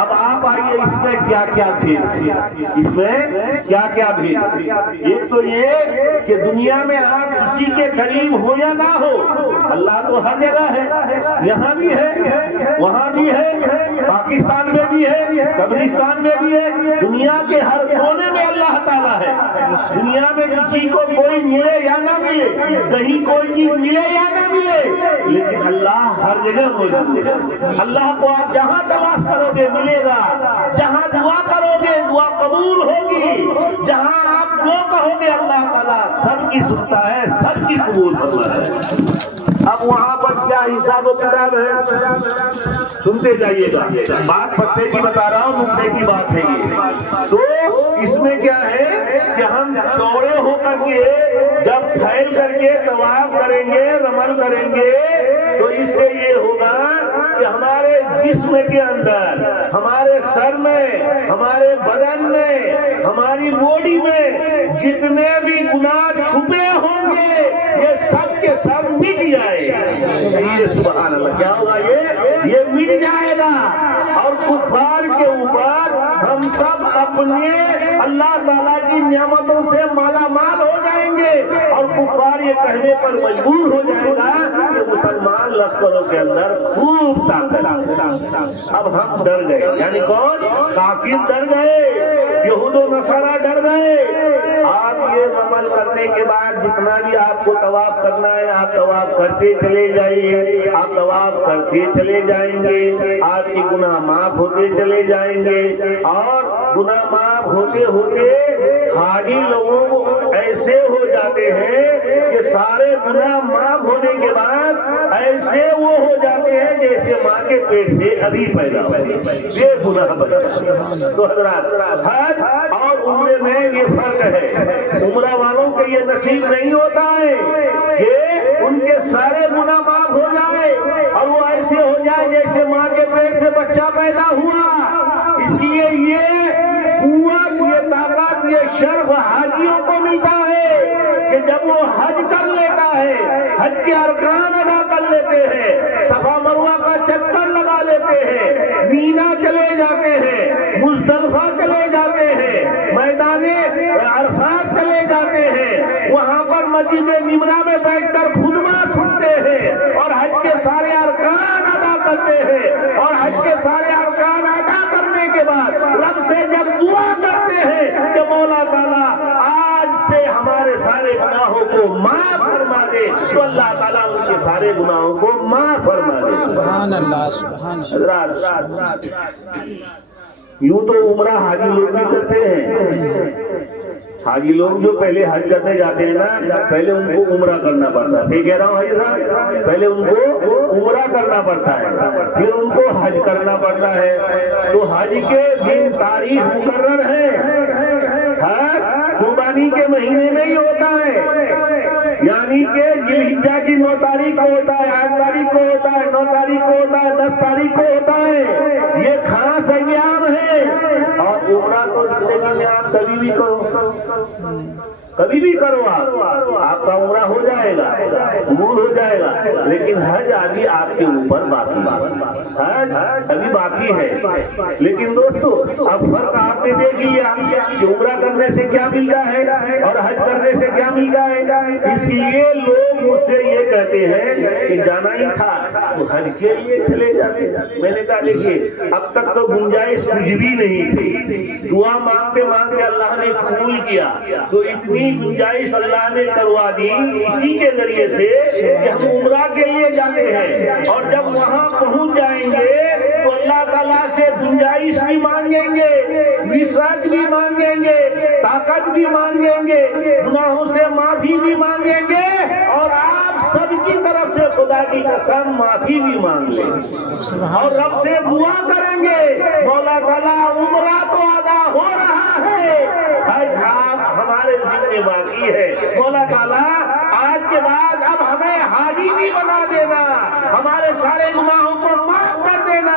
اب آپ آئیے اس میں کیا کیا بھید، اس میں کیا کیا بھید۔ ایک تو یہ کہ دنیا میں آپ کسی کے قریب ہو یا نہ ہو، اللہ تو ہر جگہ ہے، یہاں بھی ہے، وہاں بھی ہے، پاکستان میں بھی ہے، قبرستان میں بھی ہے، دنیا کے ہر کونے میں اللہ تعالیٰ ہے۔ دنیا میں کسی کو کوئی ملے یا نہ ملے، کہیں کوئی چیز ملے یا نہ ملے، لیکن اللہ ہر جگہ موجود ہے۔ اللہ کو آپ جہاں تلاش کرو گے ملے گا، جہاں دعا کرو گے دعا قبول ہوگی، جہاں آپ جو کہو گے اللہ تعالیٰ سب کی سنتا ہے، سب کی قبول کرتا ہے۔ اب وہاں پر کیا حساب و کتاب ہے سنتے جائیے گا، بات پتے کی بتا رہا ہوں، نقطے کی بات ہے یہ۔ تو اس میں کیا ہے کہ ہم چوڑے ہو کر کے جب پھیل کر کے طواف کریں گے، رمل کریں گے، تو اس سے یہ ہوگا کہ ہمارے جسم کے اندر، ہمارے سر میں، ہمارے بدن میں، ہماری باڈی میں جتنے بھی گناہ چھپے ہوں گے یہ سب کے سب مٹ جائے گا۔ سبحان اللہ، کیا ہوگا یہ مٹ جائے گا، اور کفار کے اوپر ہم سب اپنے اللہ تعالیٰ کی نعمتوں سے مالا مال ہو جائیں گے، اور کفار یہ کہنے پر مجبور ہو جائے گا کہ مسلمان لشکروں کے اندر خوب طاقت۔ اب ہم ڈر گئے، یعنی کون؟ کافر ڈر گئے، یہود و نصارہ ڈر گئے۔ آپ یہ عمل کرنے کے بعد جتنا بھی آپ کو طواف کرنا ہے آپ طواف کرتے چلے جائیے، آپ طواف کرتے چلے جائیں گے، آپ کی گناہ معاف ہوتے چلے جائیں گے، اور گناہ معاف ہوتے ہوتے حاجی لوگوں کو ایسے ہو جاتے ہیں کہ سارے گناہ معاف ہونے کے بعد ایسے وہ ہو جاتے ہیں جیسے ماں کے پیٹ سے ابھی پیدا ہوئے، یہ گناہ بچا۔ تو حضرات، حج اور عمرے میں یہ فرق ہے، عمرہ والوں کے یہ نصیب نہیں ہوتا ہے کہ ان کے سارے گناہ معاف ہو جائے اور وہ ایسے ہو جائے جیسے ماں کے پیٹ سے بچہ پیدا ہوا۔ اس لیے یہ قوت، یہ طاقت، یہ شرف حاجیوں کو ملتا ہے کہ جب وہ حج کر لیتا ہے، حج کے ارکان ادا کر لیتے ہیں، صفا مروہ کا چکر لگا لیتے ہیں، مینا چلے جاتے ہیں، مزدلفہ چلے جاتے ہیں، میدان عرفات چلے جاتے ہیں، وہاں پر مسجد نمرہ میں بیٹھ کر خطبہ سنتے ہیں اور حج کے سارے ارکان ادا کرتے ہیں، اور حج کے سارے ارکان ادا کرنے کے بعد رب سے جب دعا کرتے ہیں کہ مولا تعالیٰ آج سے ہمارے سارے گناہوں کو معاف فرما دے، تو اللہ تعالیٰ ان کے سارے گناہوں کو معاف فرما دے۔ سبحان اللہ، سبحان اللہ۔ یوں تو عمرہ حاجی لوگ بھی کرتے ہیں، حاجی لوگ جو پہلے حج کرنے جاتے ہیں نا، پہلے ان کو عمرہ کرنا پڑتا ہے، صحیح کہہ رہا ہوں حاجی صاحب؟ پہلے ان کو عمرہ کرنا پڑتا ہے، پھر ان کو حج کرنا پڑتا ہے۔ تو حج کے دن تاریخ مقرر ہے، قربانی کے مہینے میں ہی ہوتا ہے، یعنی کہ ذی الحجہ کی 9 تاریخ کو ہوتا ہے، 8 تاریخ کو ہوتا ہے، 9 تاریخ کو ہوتا ہے، 10 تاریخ کو ہوتا ہے، یہ خاص ایام ہے۔ اور عمرہ تو زندگی میں آپ کبھی بھی کرو، کبھی بھی کرو، آپ کا عمرہ ہو جائے گا، قبول ہو جائے گا، لیکن حج ابھی آپ کے اوپر باقی، حج ابھی باقی ہے۔ لیکن دوستو اب فرق آپ نے دیکھ لیا کہ عمرہ کرنے سے کیا ملتا ہے اور حج کرنے سے کیا ملتا ہے۔ اس لیے لوگ مجھ سے یہ کہتے ہیں کہ جانا ہی تھا تو حج کے لیے چلے جاتے۔ میں نے کہا دیکھیے اب تک تو گنجائش کچھ بھی نہیں تھی، دعا مانگتے مانگتے اللہ نے قبول کیا، تو اتنی گنجائش اللہ نے کروا دی اسی کے ذریعے سے کہ ہم عمرہ کے لیے جاتے ہیں، اور جب وہاں پہنچ جائیں گے تو اللہ تعالیٰ سے گنجائش بھی مانگیں گے، وسعت بھی مانگیں گے، طاقت بھی مانگیں گے، گناہوں سے معافی بھی مانگیں گے، اور آپ سب کی طرف سے خدا کی قسم معافی بھی مانگ لیں، اور رب سے دعا کریں گے مولا تعالیٰ عمرہ تو ادا ہو رہا ہے، حج آپ ہمارے ذمہ باقی ہے، مولا تعالیٰ آج کے بعد اب ہمیں حاجی بھی بنا دینا، ہمارے سارے گناہوں کو معاف کر دینا،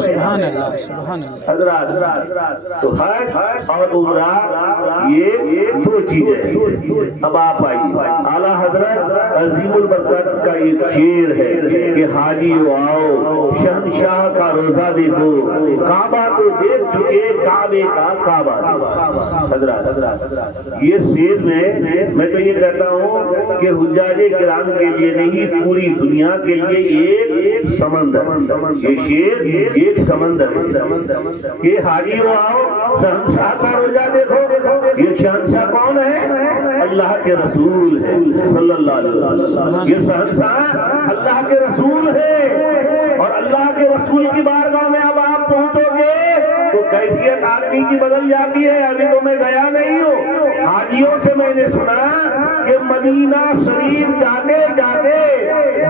سبحان اللہ سبحان اللہ حضرات تو حج اور عمرہ یہ دو چیزیں۔ اب آپ آئیے، اعلیٰ حضرت عظیم البرکت کا ایک شعر ہے کہ حاجیو آؤ شہنشاہ کا روزہ دیکھو، کعبہ تو دیکھ چکے کعبے کا کعبہ۔ حضرات یہ شعر میں تو یہ کہتا ہوں کہ حجاج کرام کے لیے نہیں، پوری دنیا کے لیے ایک سمندر، یہ شعر ایک سمندر ہے کہ حاجیو آؤ شہنشاہ کا روزہ دیکھو۔ یہ شہنشاہ کون ہے؟ اللہ کے رسول ہے صلی اللہ علیہ وسلم۔ یہ شہنشاہ اللہ کے رسول ہے، اور اللہ کے رسول کی بارگاہ میں اب آپ پہنچو گے تو کیفیت آدمی کی بدل جاتی ہے۔ ابھی تو میں گیا نہیں ہوں، حاجیوں سے میں نے سنا کہ مدینہ شریف جاتے جاتے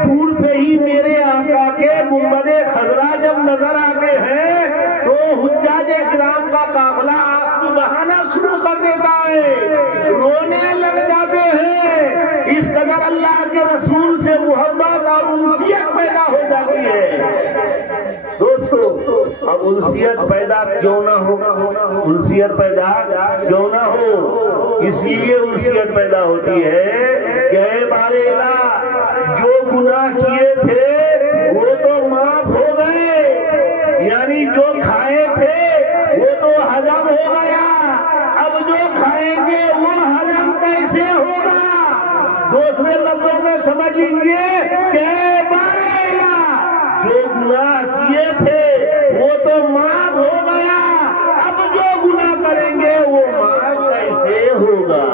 دور سے ہی میرے آقا کے گنبد خضرا جب نظر آتے ہیں تو حجاج کرام کا قافلہ آنسو بہانا شروع کر دیتا ہے، رونے لگ جاتے ہیں۔ اس قدر اللہ کے رسول سے محبت اور انسیت پیدا ہو جاتی ہے۔ دوستو اب انسیت پیدا کیوں نہ ہو، انسیت پیدا کیوں نہ ہو، اس لیے انسیت پیدا ہوتی ہے کہ اے بارے الہ جو گناہ کیے تھے وہ تو معاف ہو گئے، یعنی جو کھائے تھے وہ تو ہضم ہو گیا، اب جو کھائیں گے وہ ہضم کیسے ہوگا؟ دوسرے لفظوں میں سمجھ لیجیے کہ اے بارے الہ جو گناہ کیے تھے وہ تو معاف ہو گیا، اب جو گناہ کریں گے وہ معاف کیسے ہوگا؟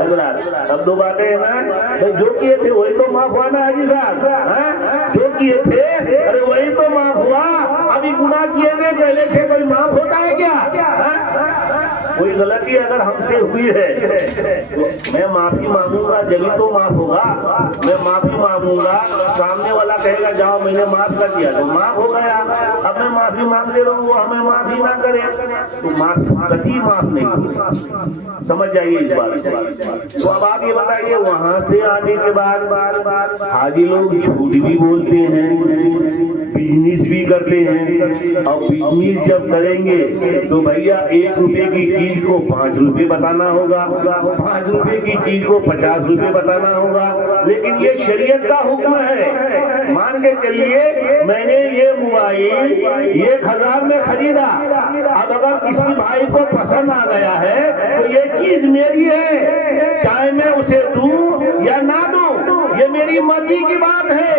حضرات اب دو باتیں ہیں نا، جو کیے تھے وہی تو معاف ہوا نا حاجی صاحب، جو کیے تھے ارے وہی تو معاف ہوا، ابھی گناہ کیے گئے پہلے سے کوئی معاف ہوتا ہے کیا؟ کوئی غلطی اگر ہم سے ہوئی ہے تو میں معافی مانگوں گا جبھی تو معاف ہوگا، میں معافی مانگوں گا، سامنے والا کہے گا جاؤ میں نے معاف کر دیا تو معاف ہو گیا، اب میں معافی مانگتے رہوں وہ ہمیں معافی نہ کرے تو کبھی معاف نہیں ہوگا۔ سمجھ جائیے اس بات کو۔ تو اب آپ یہ بتائیے وہاں سے آنے کے بعد حاجی لوگ جھوٹ بھی بولتے ہیں، بزنس بھی کرتے ہیں، اور بزنس جب کریں گے تو بھیا 1 روپے کی چیز کو 5 روپے بتانا ہوگا، 5 روپے کی چیز کو 50 روپے بتانا ہوگا، لیکن یہ شریعت کا حکم ہے۔ مان کے چلیے میں نے یہ موبائل 1000 میں خریدا، اب اگر کسی بھائی کو پسند آ گیا ہے تو یہ چیز میری ہے، چاہے میں اسے دوں یا نہ دوں یہ میری مرضی کی بات ہے۔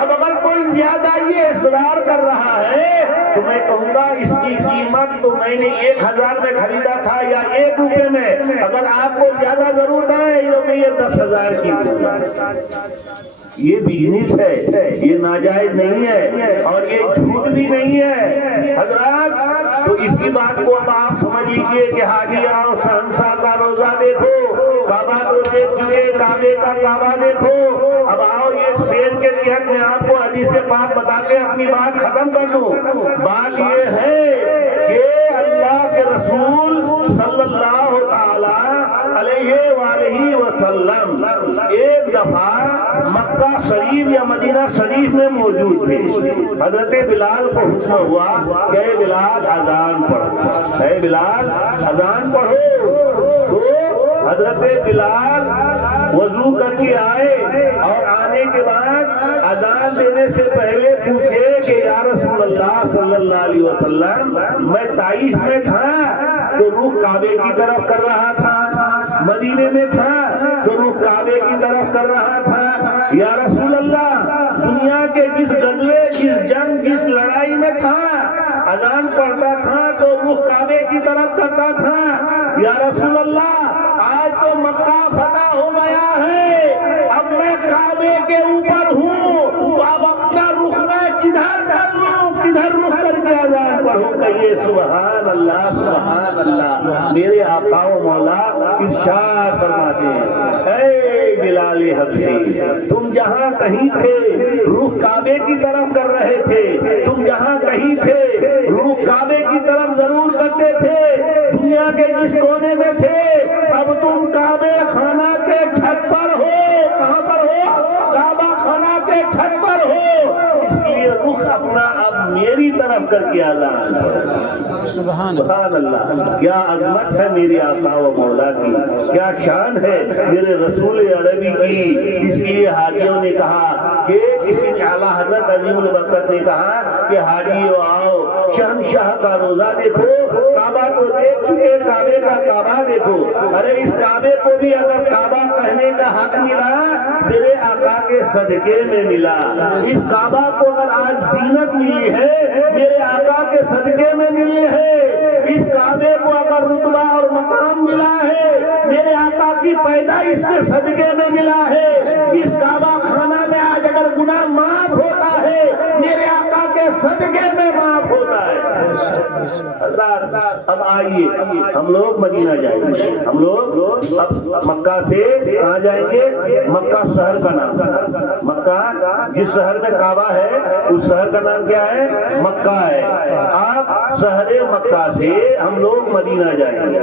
اب اگر کوئی زیادہ یہ اصرار کر رہا ہے تو میں کہوں گا اس کی قیمت تو میں نے 1000 میں خریدا تھا یا 1 روپے میں، اگر آپ کو زیادہ ضرورت ہے تو میں یہ 10,000 کی دوں گا۔ یہ بزنس ہے، یہ ناجائز نہیں ہے اور یہ جھوٹ بھی نہیں ہے حضرات۔ تو اس کی بات کو اب آپ سمجھ لیجیے کہ حاجی آؤ شہنشاہ کا روزہ دیکھو، کعبہ تو دیکھ چکے کعبے کا کعبہ دیکھو، اب آؤ یہ شعر کے تحت میں آپ کو حدیث پاک بتا کے اپنی بات ختم کر دوں۔ بات یہ ہے کہ اللہ کے رسول صلی اللہ تعالی علیہ وآلہ وسلم ایک دفعہ مکہ شریف یا مدینہ شریف میں موجود تھے۔ حضرت بلال کو حکم ہوا کہ اے بلال اذان پڑھو، اے بلال اذان پڑھو۔ تو حضرت بلال وضو کر کے آئے اور آنے کے بعد اذان دینے سے پہلے پوچھے کہ یا رسول اللہ صلی اللہ علیہ وسلم میں طائف میں تھا تو رخ کعبے کی طرف کر رہا تھا، مدینے میں تھا تو رخ کعبے کی طرف کر رہا تھا، یا رسول اللہ دنیا کے جس غزوے جس جنگ جس لڑائی میں تھا اذان پڑھتا تھا تو رخ کعبے کی طرف کرتا تھا، یا رسول اللہ آج تو مکہ فتح ہو گیا ہے، اب میں کعبے کے اوپر ہوں تو اب اپنا رخ میں کدھر کر لوں، کدھر رخ کر کے اذان پڑھوں؟ کہیے سبحان اللہ سبحان اللہ۔ میرے آقا و مولا ارشاد فرماتے ہیں اے بلال حبشی تم جہاں کہیں تھے رخ کعبے کی طرف کر رہے تھے، تم جہاں کہیں تھے رخ کعبے کی طرف ضرور کرتے تھے، دنیا کے جس کونے میں تھے اب تم کعبے خانہ کے چھت پر ہو۔ کہاں پر ہو؟ کعبہ خانہ کے چھت پر ہو، اپنا اب میری طرف کر کے اذان سبحان سبحان اللہ. کیا عظمت ہے میرے آقا و مولا کی, کیا شان ہے میرے رسول عربی کی. اس لیے حاجیوں نے کہا کہ کسی اعلیٰ حضرت عظیم البرکت نے کہا کہ حاجیو آؤ, شہنشاہ کا روزہ دیکھو, کعبہ کو دیکھ چکے, کعبے کا کعبہ دیکھو. ارے اس کعبے کو بھی اگر کعبہ کہنے کا حق ملا میرے آقا کے صدقے میں ملا. اس کعبہ کو اگر آج زینت ملی ہے میرے آقا کے صدقے میں ملی ہے. اس کعبے کو اگر رتبہ اور مقام ملا ہے میرے آقا کی پیدائش کے صدقے میں ملا ہے. اس کعبہ خانہ میں آج اگر گناہ معاف ہوتا ہے میرے آقا کے صدقے میں معاف ہوتا ہے. اب آئیے ہم لوگ مدینہ جائیں گے. ہم لوگ اب مکہ سے کہاں جائیں گے؟ مکہ شہر کا نام. مکہ جس شہر میں کعبہ ہے اس شہر کا نام کیا ہے؟ مکہ ہے. آپ شہر مکہ سے ہم لوگ مدینہ جائیں گے.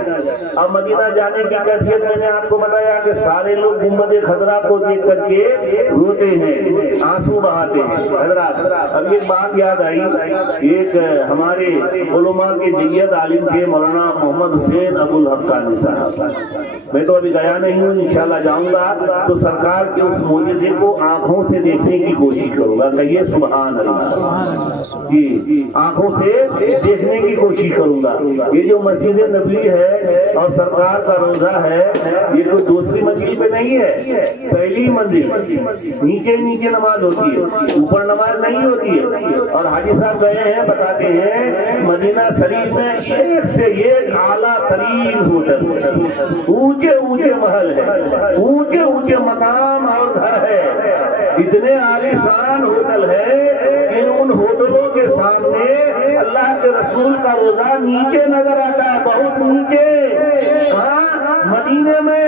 اب مدینہ جانے کی کیفیت میں نے آپ کو بتایا کہ سارے لوگ گنبد خضرا کو دیکھ کر کے روتے ہیں, آنسو بہاتے ہیں. حضرات اب ایک بات یاد آئی, ایک ہمارے علماء کے جید عالم تھے مولانا محمد حسین ابو الحقانی صاحب. میں تو ابھی گیا نہیں ہوں, انشاءاللہ جاؤں گا تو سرکار کے اس معجزے کو آنکھوں سے دیکھنے کی کوشش کروں گا. کہیے سبحان اللہ. جی آنکھوں سے دیکھنے کی کوشش کروں گا. یہ جو مسجد نبوی ہے اور سرکار کا روزہ ہے یہ کوئی دوسری منزل پہ نہیں ہے, پہلی منزل. نیچے نیچے نماز ہوتی ہے, اوپر نماز نہیں ہوتی ہے. اور حاجی صاحب گئے ہیں, بتاتے ہیں مدینہ شریف میں ایک سے ایک اعلیٰ ترین ہوٹل, اونچے اونچے محل ہے, اونچے اونچے مقام اور گھر ہے. اتنے عالیشان ہوٹل ہے کہ ان ہوٹلوں کے سامنے اللہ کے رسول کا روزہ نیچے نظر آتا ہے, بہت نیچے. کہاں؟ مدینے میں.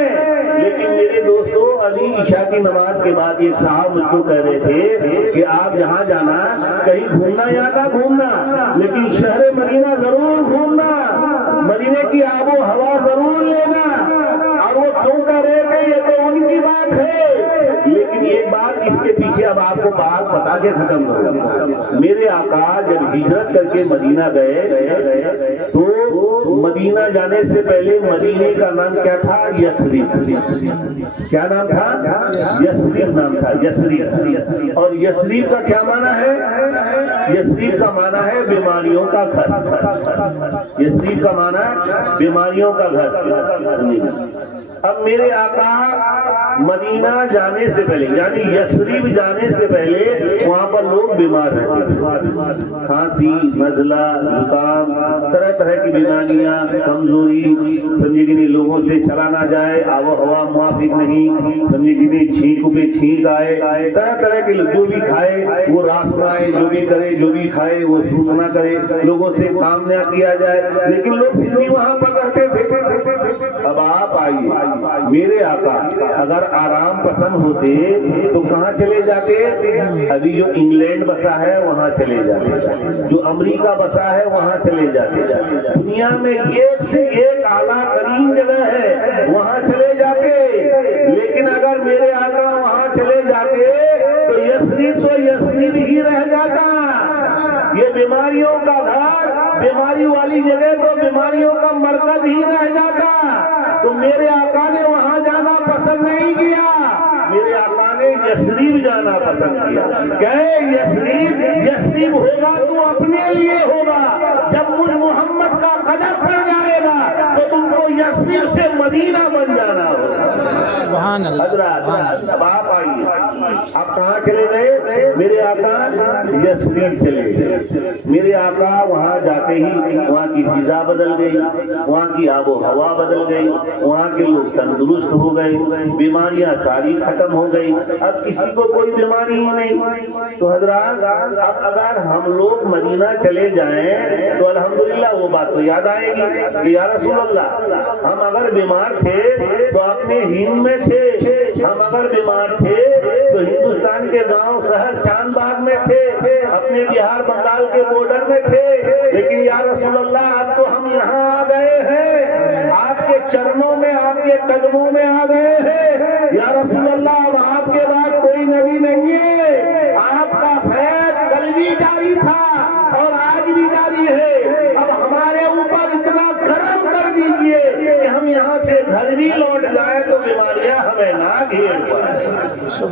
لیکن میرے دوستو ابھی عشاء کی نماز کے بعد یہ صاحب مجھ کو کہہ رہے تھے کہ آپ جہاں جانا کہیں گھومنا یا نہ گھومنا لیکن شہر مدینہ ضرور گھومنا, مدینے کی آب و ہوا ضرور لینا. اور وہ کیوں کہہ رہے تھے یہ تو ان کی بات ہے, لیکن ایک بات اس کے پیچھے اب آپ کو بات بتا کے ختم کروں. میرے آقا جب ہجرت کر کے مدینہ گئے تو مدینہ جانے سے پہلے مدینے کا نام کیا تھا؟ یثرب. کیا نام تھا؟ یثرب نام تھا, یثرب. اور یثرب کا کیا معنی ہے؟ یثرب کا معنی ہے بیماریوں کا گھر. یثرب کا معنی بیماریوں کا گھر. اب میرے آقا مدینہ جانے سے پہلے یعنی یثرب جانے سے پہلے وہاں پر لوگ بیمار رہتے, کھانسی, نزلہ, زکام, طرح طرح کی بیماریاں, کمزوری, سمجھے کہ نہیں لوگوں سے چلا نہ جائے, آب و ہوا موافق نہیں, سمجھے کہ نہیں چھینک پہ چھینک آئے, طرح طرح کے جو بھی کھائے وہ راس نہ آئے, جو بھی کرے جو بھی کھائے وہ سوس نہ کرے, لوگوں سے کام نہ کیا جائے, لیکن لوگ پھر بھی وہاں پر رہتے تھے. اب آپ آئیے, میرے آقا اگر آرام پسند ہوتے تو کہاں چلے جاتے؟ ابھی جو انگلینڈ بسا ہے وہاں چلے جاتے, جو امریکہ بسا ہے وہاں چلے جاتے. دنیا میں ایک سے ایک اعلیٰ ترین جگہ ہے وہاں چلے جاتے. لیکن اگر میرے آقا وہاں چلے جاتے تو یثرب ہی رہ جاتا. یہ بیماریوں کا گھر, بیماری والی جگہ تو بیماریوں کا مرکز ہی رہ جاتا. تو میرے آقا نے وہاں جانا پسند نہیں کیا, میرے آقا نے یثرب جانا پسند کیا. کہ یثرب ہوگا تو اپنے لیے ہوگا, جب مجھ محمد کا قدم پڑ جائے گا تو تم کو یثرب سے مدینہ بن جانا ہوگا. سبحان اللہ. حضرات اب آپ آئیے, آپ کہاں چلے گئے؟ میرے آقا یثرب چلے گئے. میرے آقا وہاں جاتے ہی وہاں کی فضا بدل گئی, وہاں کی آب و ہوا بدل گئی, وہاں کے لوگ تندرست ہو گئے, بیماریاں ساری ختم ہو گئی, اب کسی کو کوئی بیماری ہی نہیں. تو حضرات اب اگر ہم لوگ مدینہ چلے جائیں تو الحمدللہ وہ بات تو یاد آئے گی کہ یا رسول اللہ ہم اگر بیمار تھے تو اپنے ہند میں تھے, ہم اگر بیمار تھے تو ہندوستان کے گاؤں شہر چاند باغ میں تھے, اپنے بہار بنگال کے بارڈر میں تھے, لیکن یا رسول اللہ اب تو ہم یہاں آ گئے ہیں, آپ کے چرنوں میں آپ کے قدموں میں آ گئے ہیں. یا رسول اللہ اب آپ کے بعد کوئی نبی نہیں ہے, آپ کا فیض کل بھی جاری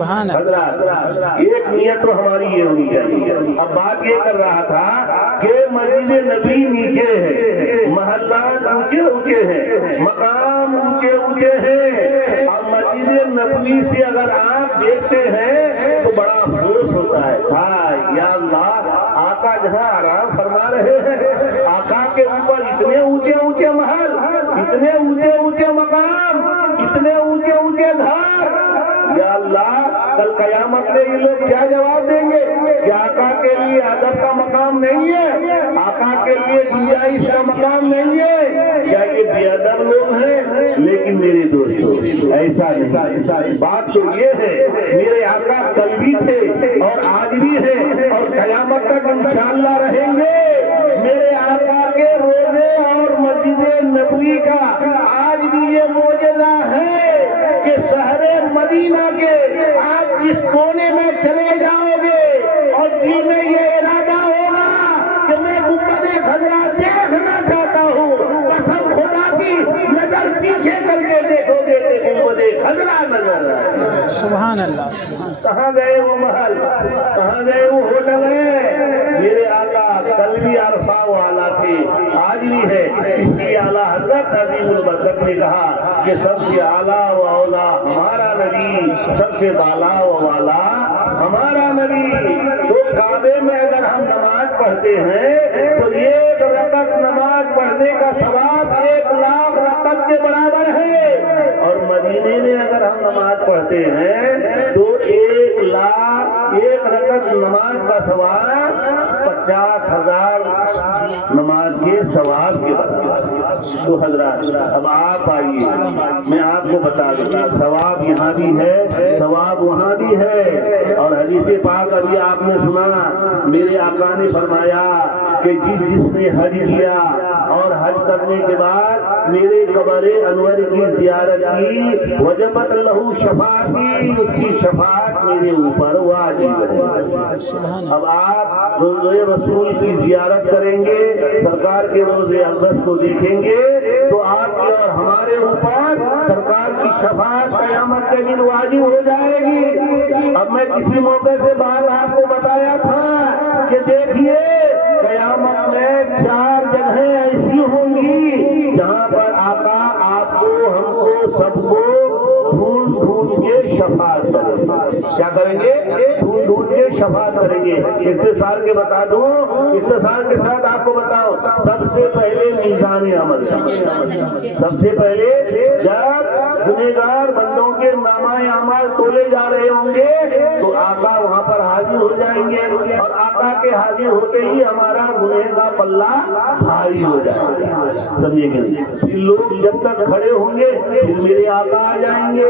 سبحان حضرات ایک نیت تو ہماری یہ ہونی چاہیے. اب بات یہ کر رہا تھا کہ مسجد نبی نیچے ہے, محلات اونچے اونچے ہیں, مقام اونچے اونچے ہیں, اور مسجد نبوی سے اگر آپ دیکھتے ہیں تو بڑا افسوس ہوتا ہے. ہاں یا اللہ, آقا جہاں آرام فرما رہے ہیں, آقا کے اوپر اتنے اونچے اونچے محل, اتنے اونچے اونچے مقام, اتنے اونچے اونچے گھر. یا اللہ, کل قیامت میں یہ لوگ کیا جواب دیں گے کہ آقا کے لیے ادب کا مقام نہیں ہے, آقا کے لیے گنجائش کا مقام نہیں ہے, کیا یہ بے ادب لوگ ہیں؟ لیکن میرے دوستو ایسا نہیں. بات تو یہ ہے, میرے آقا کل بھی تھے اور آج بھی ہیں اور قیامت تک انشاءاللہ رہیں گے. میرے آقا کے روزے اور مسجد نبوی کا آج بھی یہ معجزہ ہے کہ شہر مدینہ کے آپ جس کونے میں چلے جاؤ گے اور جی میں یہ ارادہ ہوگا کہ میں گنبد خضرا دیکھنا چاہتا ہوں, قسم خدا کی نظر پیچھے کر کے دیکھو گے کہ گنبد خضرا نظر. سبحان اللہ. کہاں گئے وہ محل, کہاں گئے وہ ہوٹل ہیں؟ میرے آقا کل بھی عرفہ والا تھے, آج بھی ہے. اس لیے اعلیٰ حضرت عظیم البرکت نے کہا کہ سب سے اعلیٰ و اولا ہمارا نبی, سب سے بالا و والا ہمارا نبی. تو کعبے میں اگر ہم نماز پڑھتے ہیں تو ایک رکعت نماز پڑھنے کا ثواب 1,00,000 رکعت کے برابر ہے, اور مدینے میں اگر ہم نماز پڑھتے ہیں تو 1,00,000 ایک رکعت نماز کا ثواب 50,000 نماز کے ثواب کے برابر. تو حضرات اب آپ آئیے, میں آپ کو بتا دوں, ثواب یہاں بھی ہے, ثواب وہاں بھی ہے. اور حدیث پاک ابھی آپ نے سنا, میرے آقا نے فرمایا کہ جس نے حج کیا اور حج کرنے کے بعد میرے قبر انور کی زیارت کی, وجبت لہو شفاعتی, اس کی شفاعت میرے اوپر واجب ہے. اب آپ روضہ رسول کی زیارت کریں گے, سرکار کے روضہ اقدس کو دیکھیں گے تو آپ کے اور ہمارے اوپر سرکار کی شفاعت قیامت کے دن واجب ہو جائے گی. اب میں کسی موقع سے بات آپ کو بتایا تھا کہ دیکھیے قیامت میں 4 جگہیں ایسی ہوں گی جہاں پر آقا آپ کو, ہم کو, سب کو ڈھونڈ ڈھونڈ کے شفاعت کریں گے. کیا کریں گے؟ ڈھونڈ ڈھونڈ کے شفاعت کریں گے. اختصار کے بتا دوں, اختصار کے ساتھ آپ کو بتاؤں, سب سے پہلے میزان عمل, سب سے پہلے جب گنہگار بندوں کے نامہ اعمال تولے جا رہے ہوں گے تو آقا وہاں پر حاضر ہو جائیں گے, اور آقا کے حاضر ہوتے ہی ہمارا گنہ کا پلہ بھاری ہو جائے گا. سمجھے کہ نہیں؟ پھر لوگ جب تک کھڑے ہوں گے پھر میرے آقا آ جائیں گے.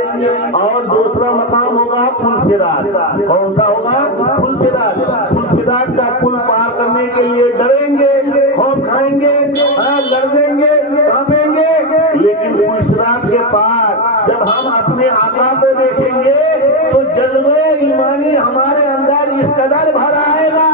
اور دوسرا مقام ہوگا پل صراط. کون سا ہوگا؟ پل صراط. پل صراط کا پل پار کرنے کے لیے ڈریں گے, خوف کھائیں گے, لرزیں گے, کانپیں گے, لیکن پل صراط کے پار جب ہم اپنے آقا کو دیکھیں گے تو جلوے ایمانی ہمارے اندر اس قدر بھر آئے گا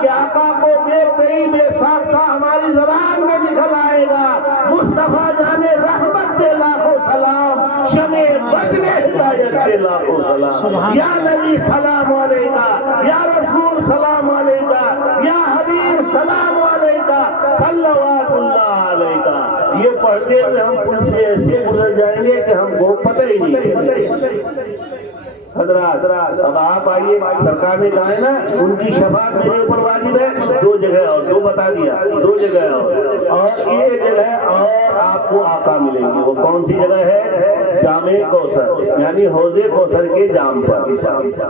کہ آقا کو دیکھتے ہی بے ساختہ ہماری زبان میں نکل آئے گا, مصطفیٰ جانے رحمت کے لاکھوں سلام, شمع بزم ہدایت کے لاکھوں سلام, یا نبی سلام علیکہ, یا رسول سلام علیکہ, یا حبیب سلام علیکہ, صلوات اللہ علیکہ. یہ پڑھتے ہوئے ہم پل سے ایسے گزر جائیں گے کہ ہم کو پتہ ہی نہیں. حضرات اب آپ آئیے, سرکار نے کہا ہے نا ان کی شفاعت میرے اوپر واجب ہے. 2 جگہ اور 2 بتا دیا, 2 جگہ اور ایک جگہ اور آپ کو آقا ملیں گی. وہ کون سی جگہ ہے؟ جامع کوثر, یعنی حوض کوثر کے جام پر.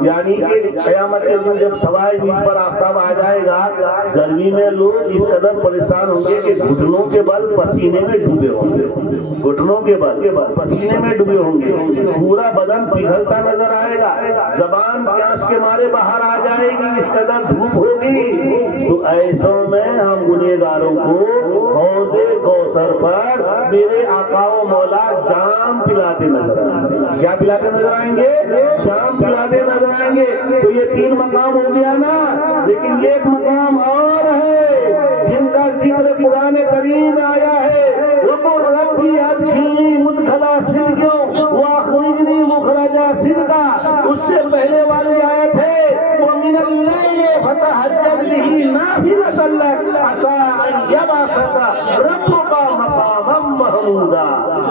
یعنی کہ قیامت کے دن جب سوائے نیز پر آفتاب آ جائے گا, گرمی میں لوگ اس قدر پریشان ہوں گے کہ گھٹنوں کے بل پسینے میں ڈوبے ہوں گے, گھٹنوں کے بل پسینے میں ڈوبے ہوں گے, پورا بدن پگھلتا نظر آئے گا, زبان پیاس کے مارے باہر آ جائے گی, اس قدر دھوپ ہوگی. تو ایسوں میں ہم گنہگاروں کو حوض کوثر پر میرے آقا و مولا جام پلاتے نظر آئیں گے. کیا پلاتے نظر آئیں گے؟ جام پلاتے نظر آئیں گے. تو یہ 3 مقام ہو گیا نا, لیکن ایک مقام اور ہے جن کا ذکر قرآن کریم میں آیا ہے, وَقُلْ رَبِّ أَدْخِلْنِي مُدْخَلَ صِدْقٍ وَأَخْرِجْنِي مُخْرَجَ صِدْقٍ. اس سے پہلے جلدی نافذۃ لک عسى ان یبعثک ربک مقاما محمودا.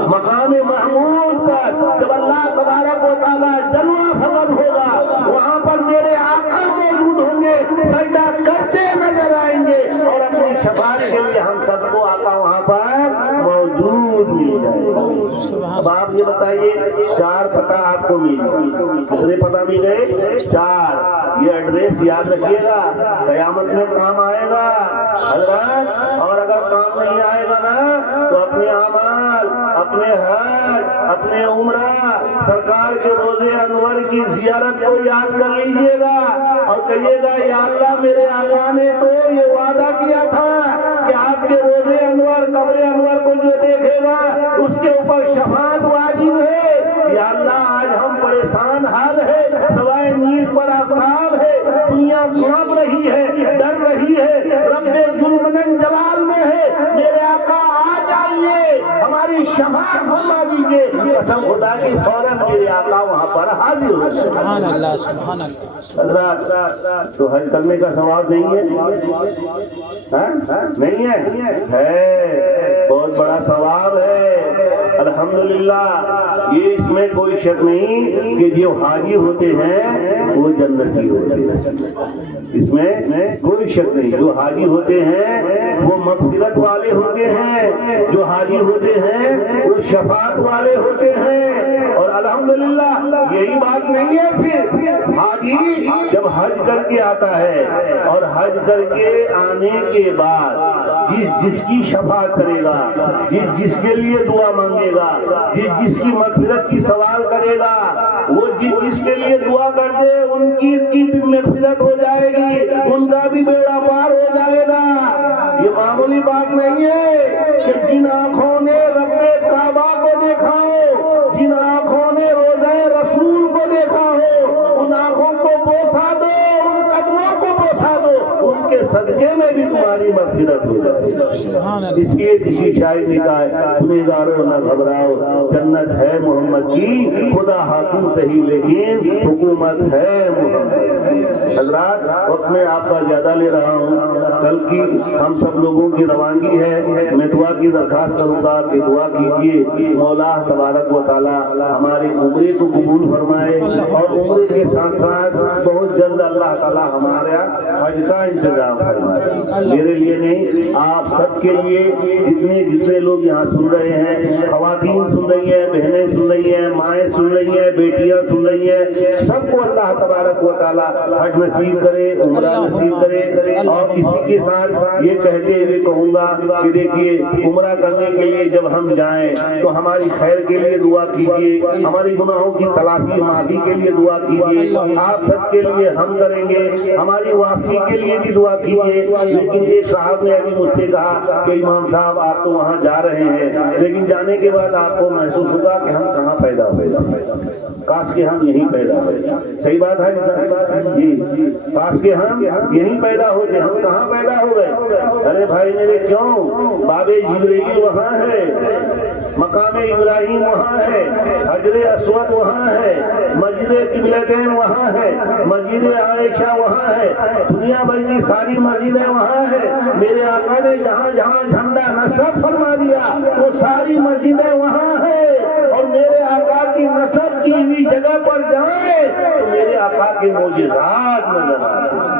مقام محمود پر جب اللہ تبارک و تعالیٰ جلوہ فضل ہوگا وہاں پر میرے آقا موجود ہوں گے, سجدہ کرتے نظر آئیں گے اور اپنی شفاعت کے لیے ہم سب کو آقا وہاں پر موجود مل جائے گا. اب آپ یہ بتائیے 4 پتہ آپ کو مل گئے, کتنے پتہ مل گئے؟ 4. یہ ایڈریس یاد رکھیے گا, قیامت میں کام آئے گا حضرات. اور اگر کام نہیں آئے گا نا تو اپنے اعمال, اپنے حج, اپنے عمرہ, سرکار کے روزے انور کی زیارت کو یاد کر لیجیے گا اور کہیے گا یا اللہ میرے آقا نے تو یہ وعدہ کیا تھا کہ آپ کے روزے انور, قبر انور کو جو دیکھے گا اس کے اوپر شفاعت واجب ہے. یا اللہ آج ہم پریشان حال ہے, سوائے نیند پر آفتاب ہے, دنیا کانپ رہی ہے, ڈر رہی ہے, رب ذوالمنن جلال میں ہے, میرے آقا آ جائیے, ہماری شفاعت فرما دیجیے. قسم خدا کی فوراً میرے آقا وہاں پر حاضر ہو. سبحان اللہ, سبحان اللہ. حضرات تو حج کرنے کا ثواب نہیں ہے؟ نہیں ہے, بہت بڑا ثواب ہے الحمدللہ. یہ اس میں کوئی شک نہیں کہ جو حاجی ہوتے ہیں وہ جنتی ہوتے ہیں, اس میں کوئی شک نہیں. جو حاجی ہوتے ہیں وہ مغفرت والے ہوتے ہیں, جو حاجی ہوتے ہیں وہ شفاعت والے ہوتے ہیں. اور الحمدللہ یہی بات نہیں ہے صرف حاجی جب حج کر کے آتا ہے اور حج کر کے آنے کے بعد جس کی شفاعت کرے گا, جس کے لیے دعا مانگے گا, جس کی مغفرت کی سوال کرے گا, وہ جس کے لیے دعا کر دے ان کی مغفرت ہو جائے گی, ان کا بھی بیڑا پار ہو جائے گا. یہ معمولی بات نہیں ہے کہ جن آنکھوں نے رب کعبہ کو دیکھا ہو, جن آنکھوں نے روضہ رسول کو دیکھا ہو, ان آنکھوں کو بوسا دو, ان قدموں کو بوسا دو, اس کے صدقے میں بھی تمہاری مغفرت ہو جائے گی. اس لیے کسی شاعر نے کہا ہے گنہگاروں نہ گھبراؤ, جنت ہے محمد کی, خدا حاکم صحیح لیکن حکومت ہے محمد. حضرات وقت میں آپ کا زیادہ لے رہا ہوں, کل کی ہم سب لوگوں کی روانگی ہے. میں دعا کی درخواست کروں گا کہ دعا کیجیے مولا تبارک و تعالی ہمارے عمرے کو قبول فرمائے اور عمرے کے ساتھ ساتھ بہت جلد اللہ تعالی ہمارا حج کا انتظام فرمائے. میرے لیے نہیں, آپ سب کے لیے, جتنے لوگ یہاں سن رہے ہیں, خواتین سن رہی ہیں, بہنیں سن رہی ہیں, مائیں سن رہی ہیں, بیٹیاں سن رہی ہیں, سب کو اللہ تبارک و تعالی حج نصیب کرے, عمرہ نصیب کرے. اور اسی کے ساتھ یہ کہتے ہوئے کہوں گا کہ دیکھیے عمرہ کرنے کے لیے جب ہم جائیں تو ہماری خیر کے لیے دعا کیجیے, ہماری گناہوں کی تلافی معافی کے لیے دعا کیجیے. آپ سب کے لیے ہم کریں گے, ہماری واپسی کے لیے بھی دعا کیجیے. لیکن ایک صاحب نے ابھی مجھ سے کہا کہ امام صاحب آپ تو وہاں جا رہے ہیں, لیکن جانے کے بعد آپ کو محسوس ہوگا کہ ہم کہاں پیدا ہوئے, کاش کہ ہم یہیں پیدا ہوئے. صحیح بات ہے جی, کاش کہ ہم یہیں پیدا ہوئے, ہم کہاں پیدا ہو گئے. ارے بھائی میرے کیوں, باب جبریل وہاں ہے, مقام ابراہیم وہاں ہے, حجر اسود وہاں ہے, مسجد قبلتین وہاں ہے, مسجد عائشہ وہاں ہے, دنیا بھر کی ساری مسجدیں وہاں ہے. میرے آقا نے جہاں جہاں جھنڈا نصب فرما دیا وہ ساری مسجدیں وہاں ہے. اور میرے آقا کی نصب کی ہوئی جگہ پر جائیں تو میرے آقا کے معجزات نظر آتے ہیں.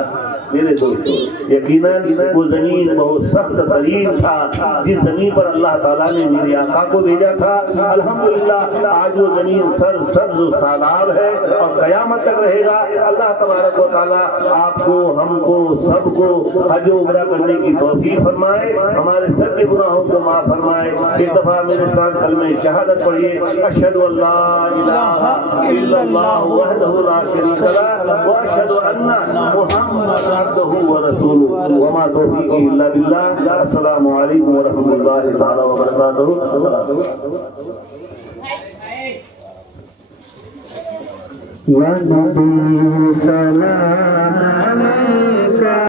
میرے دوستو یقیناً وہ زمین بہت سخت ترین تھا جس زمین پر اللہ تعالیٰ نے میرے آقا کو بھیجا تھا. الحمدللہ آج وہ زمین سبز و ساداب ہے اور قیامت تک رہے گا. اللہ تبارک و تعالیٰ آپ کو, ہم کو, سب کو حج و عمرہ کرنے کی توفیق فرمائے, ہمارے سب کے گناہوں کو معاف فرمائے. ایک دفعہ میرے ساتھ کلمہ شہادت پڑھیے, اشہد ان لا الہ الا اللہ وحدہ لا شریک لہ واشہد ان محمد عبدہ ورسولہ وما توفیقی الا باللہ. السلام علیکم ورحمۃ اللہ تعالی وبرکاتہ. سلام علیکم.